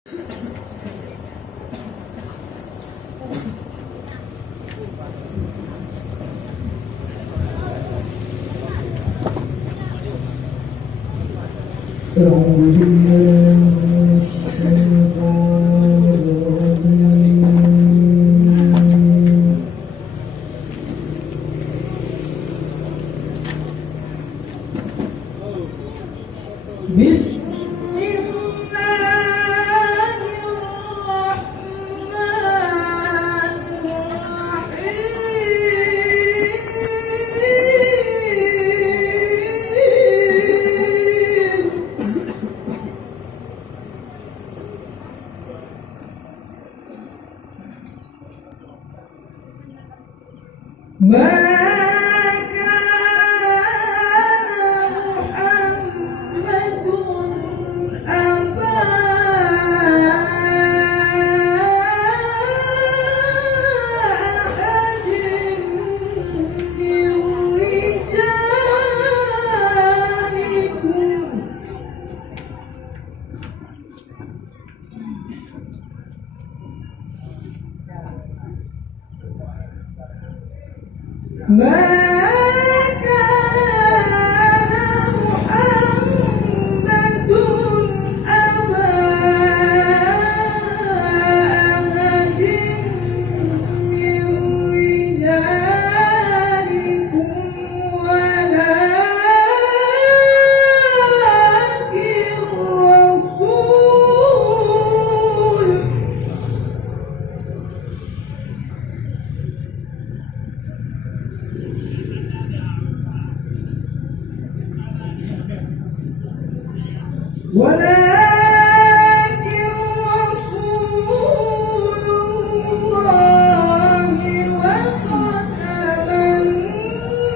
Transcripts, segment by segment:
أعوذ بالله من الشيطان الرجيم. بسم الله الرحمن الرحيم. ما كان محمد أبا أحد من رجالكم ما كان محمد أبا أحد من رجالكم ولكن رسول الله وخاتم النبيين.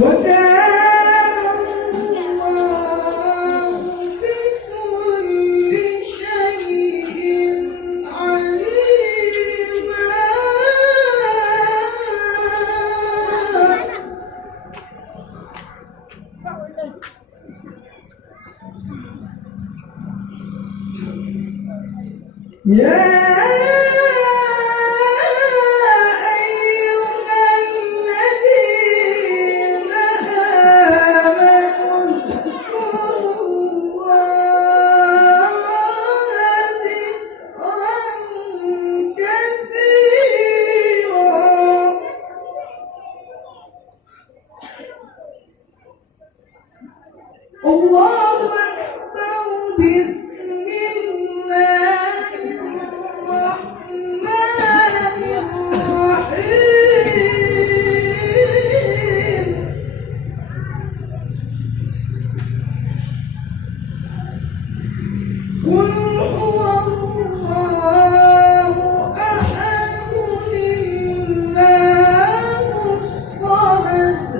وكان الله بكل شيء عليما. يا أيها الذين آمنوا اذكروا الله ذكرا كثيرا. الله أكبر. بسم الله الرحمن الرحيم. قل هو الله أحد الله الصمد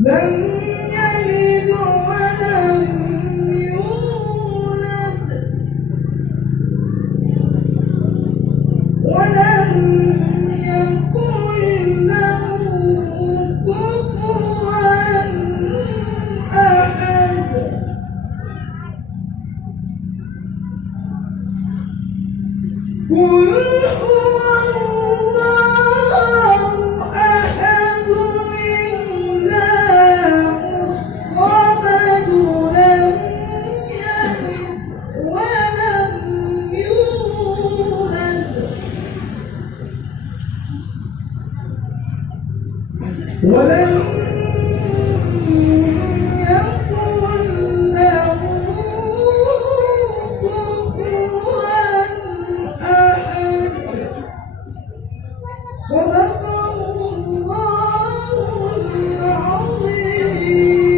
لم يلد ولم يولد ولم يكن له كفوا أحد. قل هو الله أحد الله الصمد لم يلد ولم يولد ولم